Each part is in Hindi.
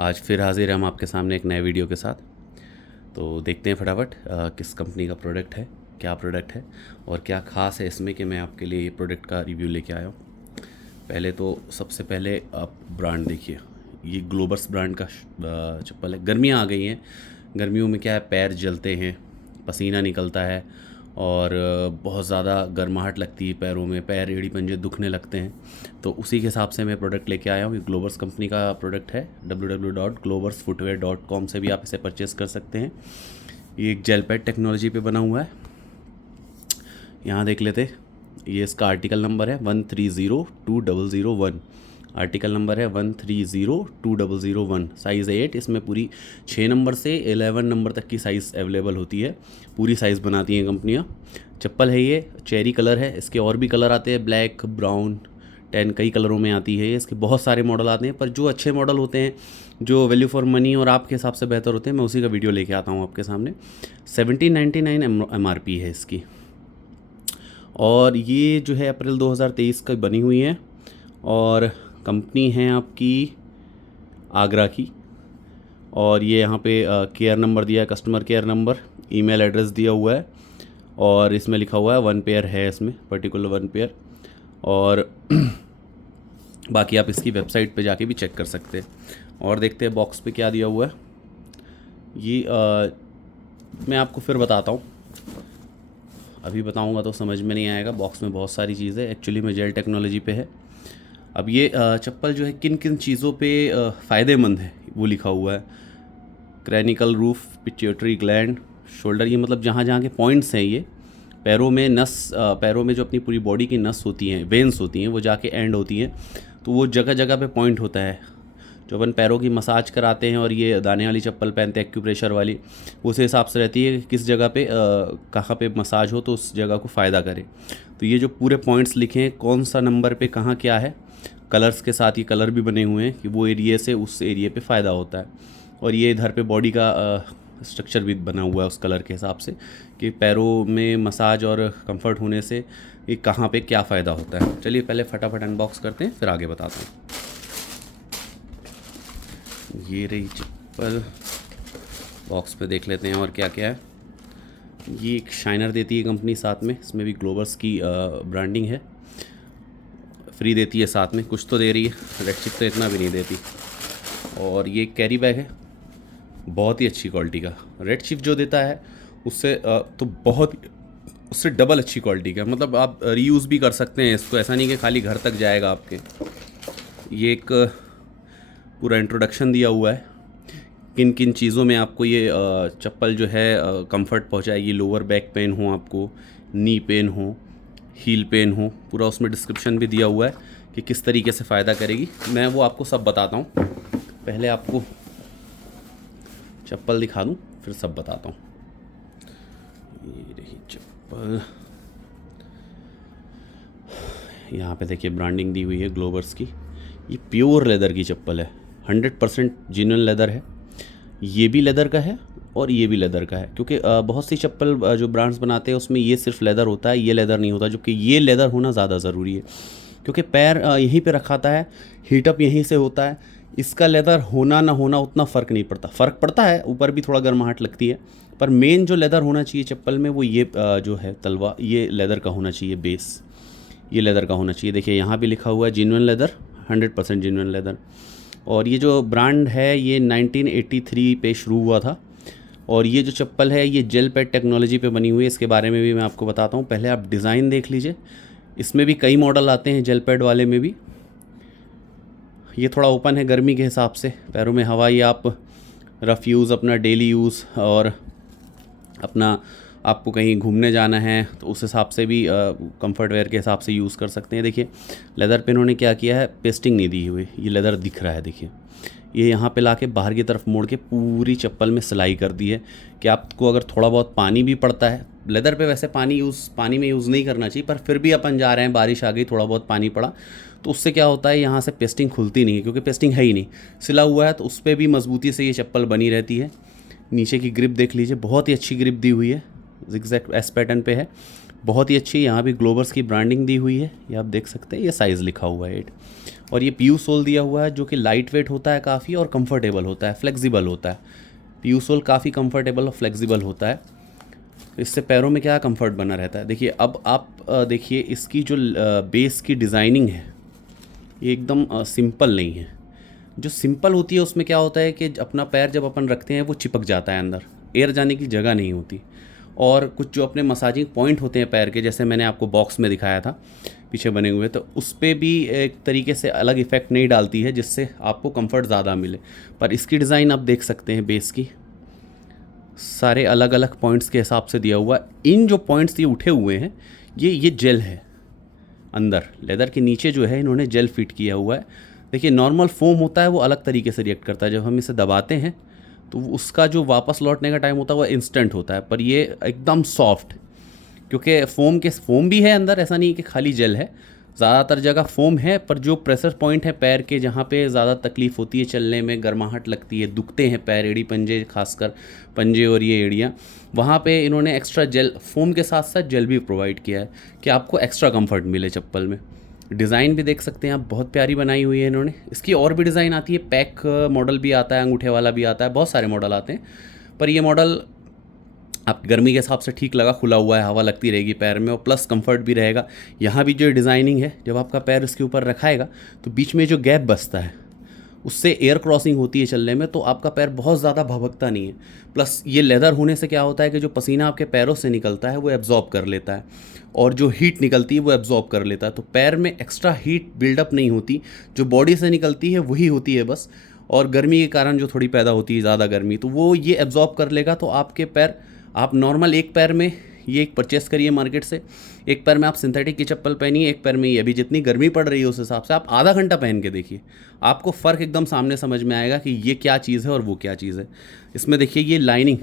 आज फिर हाजिर हैं हम आपके सामने एक नए वीडियो के साथ। तो देखते हैं फटाफट किस कंपनी का प्रोडक्ट है, क्या प्रोडक्ट है और क्या ख़ास है इसमें कि मैं आपके लिए ये प्रोडक्ट का रिव्यू लेके आया हूँ। पहले तो सबसे पहले आप ब्रांड देखिए, ये ग्लोबर्स ब्रांड का चप्पल है। गर्मियाँ आ गई हैं, गर्मियों में क्या है, पैर जलते हैं, पसीना निकलता है और बहुत ज़्यादा गर्माहट लगती है पैरों में, पैर एड़ी पंजे दुखने लगते हैं। तो उसी के हिसाब से मैं प्रोडक्ट लेके आया हूँ। ये ग्लोबर्स कंपनी का प्रोडक्ट है। www.globersfootwear.com से भी आप इसे परचेज़ कर सकते हैं। ये एक जेल पैड टेक्नोलॉजी पे बना हुआ है। यहाँ देख लेते, ये इसका आर्टिकल नंबर है 130201। आर्टिकल नंबर है 130201। साइज़ है 8। इसमें पूरी 6 नंबर से 11 नंबर तक की साइज़ अवेलेबल होती है। पूरी साइज़ बनाती हैं कंपनियाँ। चप्पल है ये, चेरी कलर है। इसके और भी कलर आते हैं, ब्लैक, ब्राउन, टैन, कई कलरों में आती है। इसके बहुत सारे मॉडल आते हैं, पर जो अच्छे मॉडल होते हैं, जो वैल्यू फॉर मनी और आपके हिसाब से बेहतर होते हैं, मैं उसी का वीडियो लेके आता हूँ आपके सामने। 1799 MRP है इसकी। और ये जो है अप्रैल 2023 का बनी हुई है और कंपनी है आपकी आगरा की। और ये यहाँ पे केयर नंबर दिया है, customer care number, email address दिया हुआ है और इसमें लिखा हुआ है 1 पेयर है, इसमें पर्टिकुलर 1 पेयर। और बाकी आप इसकी वेबसाइट पे जाके भी चेक कर सकते हैं। और देखते हैं बॉक्स पे क्या दिया हुआ है। ये मैं आपको फिर बताता हूँ, अभी बताऊँगा तो समझ में नहीं आएगा। बॉक्स में बहुत सारी चीज़ें एक्चुअली में जेल टेक्नोलॉजी पे है। अब ये चप्पल जो है किन किन चीज़ों पे फ़ायदेमंद है वो लिखा हुआ है। क्रैनिकल रूफ, पिट्यूटरी ग्लैंड, शोल्डर, ये मतलब जहाँ जहाँ के पॉइंट्स हैं, ये पैरों में नस, पैरों में जो अपनी पूरी बॉडी की नस होती हैं, वेन्स होती हैं, वो जाके एंड होती हैं। तो वो जगह जगह पे पॉइंट होता है। जो अपन पैरों की मसाज कराते हैं और ये दाने वाली चप्पल पहनते हैं एक्यूप्रेशर वाली, उस हिसाब से रहती है कि किस जगह पे कहाँ पे मसाज हो तो उस जगह को फ़ायदा करे। तो ये जो पूरे पॉइंट्स लिखे हैं, कौन सा नंबर पे कहाँ क्या है, कलर्स के साथ ये कलर भी बने हुए हैं कि वो एरिया से उस एरिया पे फ़ायदा होता है। और ये इधर पे बॉडी का स्ट्रक्चर भी बना हुआ है उस कलर के हिसाब से कि पैरों में मसाज और कंफर्ट होने से ये कहाँ पे क्या फ़ायदा होता है। चलिए पहले फटाफट अनबॉक्स करते हैं, फिर आगे बताता हूँ। ये रही चप्पल, बॉक्स पे देख लेते हैं और क्या क्या है। ये एक शाइनर देती है कंपनी साथ में, इसमें भी ग्लोबर्स की ब्रांडिंग है। फ्री देती है साथ में, कुछ तो दे रही है, रेड चिप तो इतना भी नहीं देती। और ये कैरी बैग है, बहुत ही अच्छी क्वालिटी का। रेड चिप जो देता है उससे तो बहुत, उससे डबल अच्छी क्वालिटी का। मतलब आप रीयूज़ भी कर सकते हैं इसको, ऐसा नहीं कि खाली घर तक जाएगा आपके। ये एक पूरा इंट्रोडक्शन दिया हुआ है किन किन चीज़ों में आपको ये चप्पल जो है कंफर्ट पहुंचाएगी। लोअर बैक पेन हो, आपको नी पेन हो, हील पेन हो, पूरा उसमें डिस्क्रिप्शन भी दिया हुआ है कि किस तरीके से फ़ायदा करेगी। मैं वो आपको सब बताता हूँ। पहले आपको चप्पल दिखा दूँ, फिर सब बताता हूँ। ये रही चप्पल, यहाँ पे देखिए ब्रांडिंग दी हुई है ग्लोबर्स की। ये प्योर लेदर की चप्पल है, 100% जेन्युइन लेदर है। ये भी लेदर का है और ये भी लेदर का है, क्योंकि बहुत सी चप्पल जो ब्रांड्स बनाते हैं उसमें ये सिर्फ लेदर होता है, ये लेदर नहीं होता। जबकि ये लेदर होना ज़्यादा ज़रूरी है, क्योंकि पैर यहीं पे रखाता है, हीटअप यहीं से होता है। इसका लेदर होना ना होना उतना फ़र्क नहीं पड़ता। फ़र्क पड़ता है, ऊपर भी थोड़ा गर्माहट लगती है, पर मेन जो लेदर होना चाहिए चप्पल में वो ये जो है तलवा, ये लेदर का होना चाहिए। बेस ये लेदर का होना चाहिए। देखिए यहाँ भी लिखा हुआ है जेन्युइन लेदर, 100% जेन्युइन लेदर। और ये जो ब्रांड है ये 1983 पे शुरू हुआ था। और ये जो चप्पल है ये जेल पैड टेक्नोलॉजी पे बनी हुई है। इसके बारे में भी मैं आपको बताता हूँ। पहले आप डिज़ाइन देख लीजिए, इसमें भी कई मॉडल आते हैं जेल पैड वाले में भी। ये थोड़ा ओपन है गर्मी के हिसाब से, पैरों में हवा, ये आप रफ़ यूज़, अपना डेली यूज़ और अपना आपको कहीं घूमने जाना है तो उस हिसाब से भी कंफर्ट वेयर के हिसाब से यूज़ कर सकते हैं। देखिए लेदर पे इन्होंने क्या किया है, पेस्टिंग नहीं दी हुई, ये लेदर दिख रहा है। देखिए ये यहाँ पे लाके बाहर की तरफ मोड़ के पूरी चप्पल में सिलाई कर दी है कि आपको अगर थोड़ा बहुत पानी भी पड़ता है, लेदर पे वैसे पानी में यूज़ नहीं करना चाहिए, पर फिर भी अपन जा रहे हैं, बारिश आ गई, थोड़ा बहुत पानी पड़ा तो उससे क्या होता है, यहाँ से पेस्टिंग खुलती नहीं है, क्योंकि पेस्टिंग है ही नहीं, सिला हुआ है, तो उस पर भी मजबूती से ये चप्पल बनी रहती है। नीचे की ग्रिप देख लीजिए, बहुत ही अच्छी ग्रिप दी हुई है, ज़िगज़ैग एस पैटर्न पे है, बहुत ही अच्छी। यहाँ भी ग्लोबर्स की ब्रांडिंग दी हुई है, ये आप देख सकते हैं। ये साइज़ लिखा हुआ है 8। और ये पीयू सोल दिया हुआ है जो कि लाइट वेट होता है काफ़ी और कंफर्टेबल होता है, फ्लेक्सिबल होता है। पीयू सोल काफ़ी कंफर्टेबल और फ्लेक्सिबल होता है, इससे पैरों में क्या कंफर्ट बना रहता है। देखिए अब आप देखिए इसकी जो बेस की डिज़ाइनिंग है ये एकदम सिंपल नहीं है। जो सिंपल होती है उसमें क्या होता है कि अपना पैर जब अपन रखते हैं वो चिपक जाता है, अंदर एयर जाने की जगह नहीं होती। और कुछ जो अपने मसाजिंग पॉइंट होते हैं पैर के, जैसे मैंने आपको बॉक्स में दिखाया था पीछे बने हुए, तो उस पर भी एक तरीके से अलग इफ़ेक्ट नहीं डालती है जिससे आपको कंफर्ट ज़्यादा मिले। पर इसकी डिज़ाइन आप देख सकते हैं, बेस की सारे अलग अलग पॉइंट्स के हिसाब से दिया हुआ है। इन जो पॉइंट्स ये उठे हुए हैं ये जेल है, अंदर लेदर के नीचे जो है इन्होंने जेल फिट किया हुआ है। देखिए नॉर्मल फोम होता है वो अलग तरीके से रिएक्ट करता है, जब हम इसे दबाते हैं तो उसका जो वापस लौटने का टाइम होता है वो इंस्टेंट होता है, पर ये एकदम सॉफ्ट, क्योंकि फोम भी है अंदर, ऐसा नहीं कि खाली जेल है, ज़्यादातर जगह फोम है। पर जो प्रेशर पॉइंट है पैर के, जहाँ पे ज़्यादा तकलीफ़ होती है चलने में, गर्माहट लगती है, दुखते हैं पैर, एड़ी पंजे, खासकर पंजे और ये एड़ियाँ, वहाँ पे इन्होंने एक्स्ट्रा जेल, फोम के साथ साथ जेल भी प्रोवाइड किया है कि आपको एक्स्ट्रा कंफर्ट मिले चप्पल में। डिज़ाइन भी देख सकते हैं आप, बहुत प्यारी बनाई हुई है इन्होंने। इसकी और भी डिज़ाइन आती है, पैक मॉडल भी आता है, अंगूठे वाला भी आता है, बहुत सारे मॉडल आते हैं। पर ये मॉडल आप गर्मी के हिसाब से ठीक लगा, खुला हुआ है, हवा लगती रहेगी पैर में और प्लस कंफर्ट भी रहेगा। यहाँ भी जो डिज़ाइनिंग है, जब आपका पैर इसके ऊपर रखाएगा तो बीच में जो गैप बचता है उससे एयर क्रॉसिंग होती है चलने में, तो आपका पैर बहुत ज़्यादा भभकता नहीं है। प्लस ये लेदर होने से क्या होता है कि जो पसीना आपके पैरों से निकलता है वो एब्जॉर्ब कर लेता है, और जो हीट निकलती है वो एब्जॉर्ब कर लेता है, तो पैर में एक्स्ट्रा हीट बिल्डअप नहीं होती, जो बॉडी से निकलती है वही होती है बस। और गर्मी के कारण जो थोड़ी पैदा होती है ज़्यादा गर्मी, तो वो ये एब्जॉर्ब कर लेगा। तो आपके पैर, आप नॉर्मल एक पैर में ये एक परचेस करिए मार्केट से, एक पैर में आप सिंथेटिक की चप्पल पहनिए, एक पैर में ये, अभी जितनी गर्मी पड़ रही है उस हिसाब से आप आधा घंटा पहन के देखिए, आपको फ़र्क एकदम सामने समझ में आएगा कि ये क्या चीज़ है और वो क्या चीज़ है। इसमें देखिए ये लाइनिंग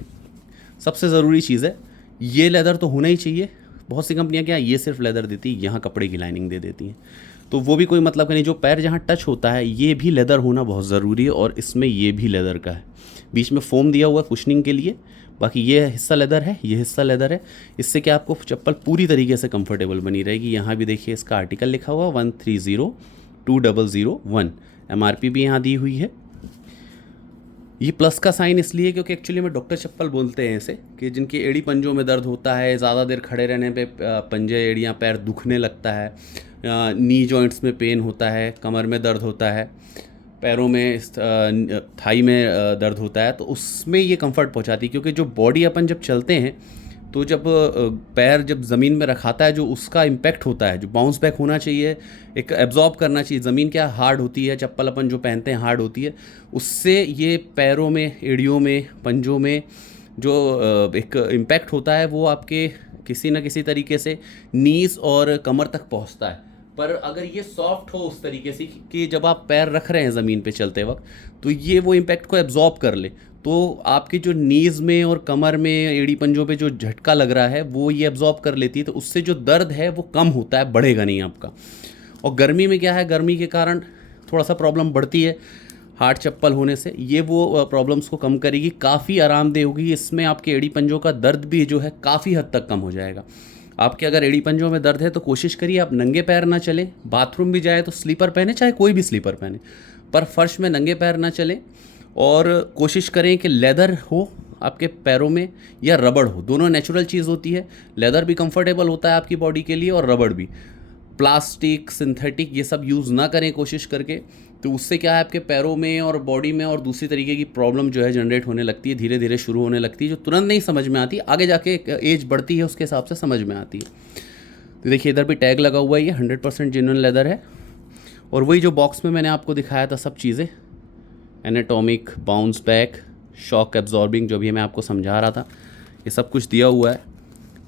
सबसे ज़रूरी चीज़ है, ये लेदर तो होना ही चाहिए। बहुत सी कंपनियां क्या ये सिर्फ लेदर देती, यहाँ कपड़े की लाइनिंग दे देती हैं, तो वो भी कोई मतलब का नहीं। जो पैर जहाँ टच होता है ये भी लेदर होना बहुत ज़रूरी है, और इसमें ये भी लेदर का है। बीच में फोम दिया हुआ है कुशनिंग के लिए, बाकी ये हिस्सा लेदर है, ये हिस्सा लेदर है। इससे क्या आपको चप्पल पूरी तरीके से कंफर्टेबल बनी रहेगी। यहाँ भी देखिए इसका आर्टिकल लिखा हुआ 13020001, MRP भी यहाँ दी हुई है। ये प्लस का साइन इसलिए क्योंकि एक्चुअली में डॉक्टर चप्पल बोलते हैं इसे, कि जिनकी एड़ी पंजों में दर्द होता है, ज़्यादा देर खड़े रहने पे पंजे एड़ियाँ पैर दुखने लगता है, नी जॉइंट्स में पेन होता है, कमर में दर्द होता है, पैरों में थाई में दर्द होता है, तो उसमें ये कंफर्ट पहुंचाती है। क्योंकि जो बॉडी अपन जब चलते हैं तो जब पैर जब ज़मीन में रखाता है, जो उसका इम्पैक्ट होता है, जो बाउंस बैक होना चाहिए, एक एब्जॉर्ब करना चाहिए। ज़मीन क्या हार्ड होती है, चप्पल अपन जो पहनते हैं हार्ड होती है, उससे ये पैरों में, एड़ियों में, पंजों में जो एक इम्पैक्ट होता है वो आपके किसी न किसी तरीके से नीज और कमर तक पहुंचता है। पर अगर ये सॉफ्ट हो उस तरीके से कि जब आप पैर रख रहे हैं ज़मीन पे चलते वक्त, तो ये वो इम्पैक्ट को एब्जॉर्ब कर ले, तो आपकी जो नीज़ में और कमर में, एड़ी पंजों पे जो झटका लग रहा है वो ये एब्जॉर्ब कर लेती है, तो उससे जो दर्द है वो कम होता है, बढ़ेगा नहीं आपका। और गर्मी में क्या है, गर्मी के कारण थोड़ा सा प्रॉब्लम बढ़ती है हार्ड चप्पल होने से, ये वो प्रॉब्लम्स को कम करेगी, काफ़ी आरामदेह होगी। इसमें आपके एड़ी पंजों का दर्द भी जो है काफ़ी हद तक कम हो जाएगा। आपके अगर एड़ी पंजों में दर्द है तो कोशिश करिए आप नंगे पैर ना चलें, बाथरूम भी जाए तो स्लीपर पहने, चाहे कोई भी स्लीपर पहने, पर फर्श में नंगे पैर ना चलें। और कोशिश करें कि लेदर हो आपके पैरों में या रबड़ हो, दोनों नेचुरल चीज़ होती है। लेदर भी कंफर्टेबल होता है आपकी बॉडी के लिए, और रबड़ भी। प्लास्टिक, सिंथेटिक ये सब यूज़ ना करें कोशिश करके, तो उससे क्या है आपके पैरों में और बॉडी में और दूसरी तरीके की प्रॉब्लम जो है जनरेट होने लगती है, धीरे धीरे शुरू होने लगती है, जो तुरंत नहीं समझ में आती, आगे जाके एज बढ़ती है उसके हिसाब से समझ में आती है। तो देखिए इधर भी टैग लगा हुआ है, ये 100% जेन्युइन लेदर है। और वही जो बॉक्स में मैंने आपको दिखाया था सब चीज़ें, anatomic, bounce back, shock absorbing, जो भी मैं आपको समझा रहा था, ये सब कुछ दिया हुआ है।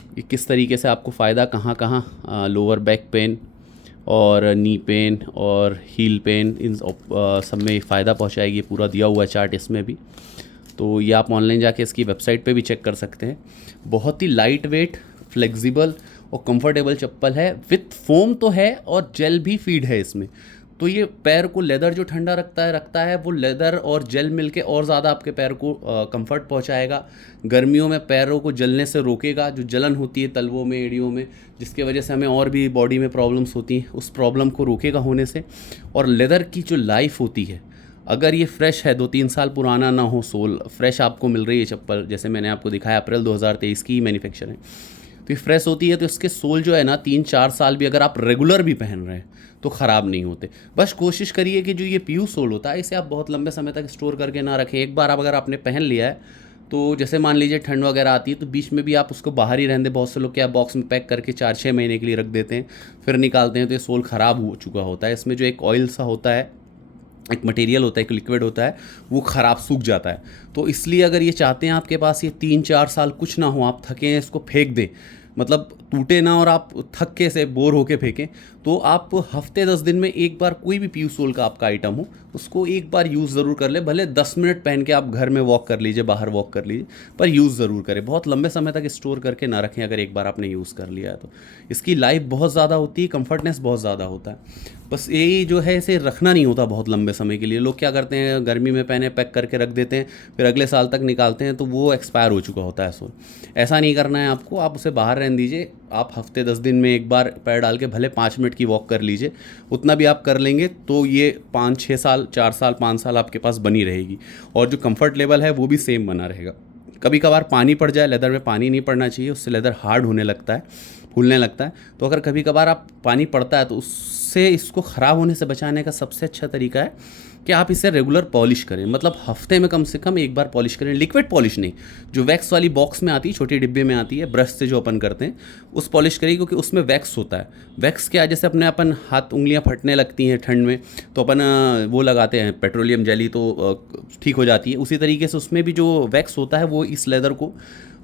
ये किस तरीके से आपको फ़ायदा कहाँ कहाँ, लोअर बैक पेन और नी पेन और हील पेन, इन सब में फ़ायदा पहुँचाएगी, पूरा दिया हुआ है चार्ट इसमें भी। तो ये आप ऑनलाइन जाके इसकी वेबसाइट पे भी चेक कर सकते हैं। बहुत ही लाइट वेट, फ्लेक्सिबल और कंफर्टेबल चप्पल है, विथ फोम तो है और जेल भी फीड है इसमें, तो ये पैर को लेदर जो ठंडा रखता है वो लेदर और जेल मिलके और ज़्यादा आपके पैर को कंफर्ट पहुंचाएगा। गर्मियों में पैरों को जलने से रोकेगा, जो जलन होती है तलवों में, एड़ियों में, जिसके वजह से हमें और भी बॉडी में प्रॉब्लम्स होती हैं, उस प्रॉब्लम को रोकेगा होने से। और लेदर की जो लाइफ होती है, अगर ये फ्रेश है, 2-3 साल पुराना ना हो, सोल फ्रेश आपको मिल रही है चप्पल, जैसे मैंने आपको दिखाया अप्रैल 2023 की मैन्युफैक्चर है, तो ये फ्रेश होती है, तो इसके सोल जो है ना 3-4 साल भी अगर आप रेगुलर भी पहन रहे हैं तो ख़राब नहीं होते। बस कोशिश करिए कि जो ये पीयू सोल होता है इसे आप बहुत लंबे समय तक स्टोर करके ना रखें। एक बार अगर आपने पहन लिया है तो जैसे मान लीजिए ठंड वगैरह आती है तो बीच में भी आप उसको बाहर ही रहने दें। बहुत से लोग क्या बॉक्स में पैक करके 4-6 महीने के लिए रख देते हैं, फिर निकालते हैं तो ये सोल ख़राब हो चुका होता है। इसमें जो एक ऑयल सा होता है, एक मटेरियल होता है, एक लिक्विड होता है, वो ख़राब सूख जाता है। तो इसलिए अगर ये चाहते हैं आपके पास ये 3-4 साल कुछ ना हो, आप थके हैं इसको फेंक दें, मतलब टूटे ना और आप थक के से बोर होके फेंकें, तो आप हफ्ते 10 दिन में एक बार कोई भी पीयू सोल का आपका आइटम हो उसको एक बार यूज़ ज़रूर कर ले। भले 10 मिनट पहन के आप घर में वॉक कर लीजिए, बाहर वॉक कर लीजिए, पर यूज़ ज़रूर करें। बहुत लंबे समय तक स्टोर करके ना रखें। अगर एक बार आपने यूज़ कर लिया है तो इसकी लाइफ बहुत ज़्यादा होती है, कंफर्टनेस बहुत ज़्यादा होता है। बस यही जो है, इसे रखना नहीं होता बहुत लंबे समय के लिए। लोग क्या करते हैं, गर्मी में पहने पैक करके रख देते हैं, फिर अगले साल तक निकालते हैं तो वो एक्सपायर हो चुका होता है सोल। ऐसा नहीं करना है आपको, आप उसे बाहर रहने दीजिए। आप हफ्ते 10 दिन में एक बार पैर डाल के भले 5 मिनट की वॉक कर लीजिए, उतना भी आप कर लेंगे तो ये 5-6 साल, 4 साल, 5 साल आपके पास बनी रहेगी। और जो कंफर्ट लेवल है वो भी सेम बना रहेगा। कभी कभार पानी पड़ जाए, लेदर में पानी नहीं पड़ना चाहिए, उससे लेदर हार्ड होने लगता है, फूलने लगता है। तो अगर कभी कभार आप पानी पड़ता है तो उससे इसको ख़राब होने से बचाने का सबसे अच्छा तरीका है कि आप इसे रेगुलर पॉलिश करें। मतलब हफ्ते में कम से कम एक बार पॉलिश करें। लिक्विड पॉलिश नहीं, जो वैक्स वाली बॉक्स में आती है, छोटी डिब्बे में आती है, ब्रश से जो अपन करते हैं उस पॉलिश करिए, क्योंकि उसमें वैक्स होता है। वैक्स क्या, जैसे अपन हाथ उंगलियां फटने लगती हैं ठंड में तो अपन वो लगाते हैं पेट्रोलियम जेली, तो ठीक हो जाती है। उसी तरीके से उसमें भी जो वैक्स होता है वो इस लेदर को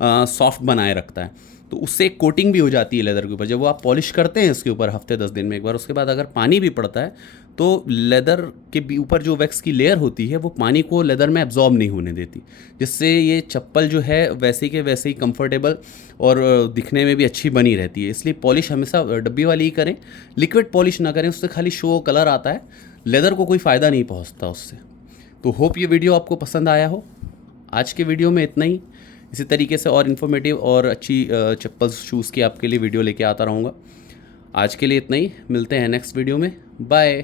सॉफ्ट बनाए रखता है, तो उससे एक कोटिंग भी हो जाती है लेदर के ऊपर। जब वो आप पॉलिश करते हैं इसके ऊपर हफ्ते 10 दिन में एक बार, उसके बाद अगर पानी भी पड़ता है तो लेदर के भी ऊपर जो वैक्स की लेयर होती है वो पानी को लेदर में एब्जॉर्ब नहीं होने देती, जिससे ये चप्पल जो है वैसे के वैसे ही कंफर्टेबल और दिखने में भी अच्छी बनी रहती है। इसलिए पॉलिश हमेशा डब्बी वाली ही करें, लिक्विड पॉलिश ना करें, उससे खाली शो कलर आता है, लेदर को कोई फ़ायदा नहीं पहुँचता उससे। तो होप ये वीडियो आपको पसंद आया हो। आज के वीडियो में इतना ही। इसी तरीके से और इन्फॉर्मेटिव और अच्छी चप्पल शूज़ की आपके लिए वीडियो लेके आता रहूँगा। आज के लिए इतना ही, मिलते हैं नेक्स्ट वीडियो में। बाय।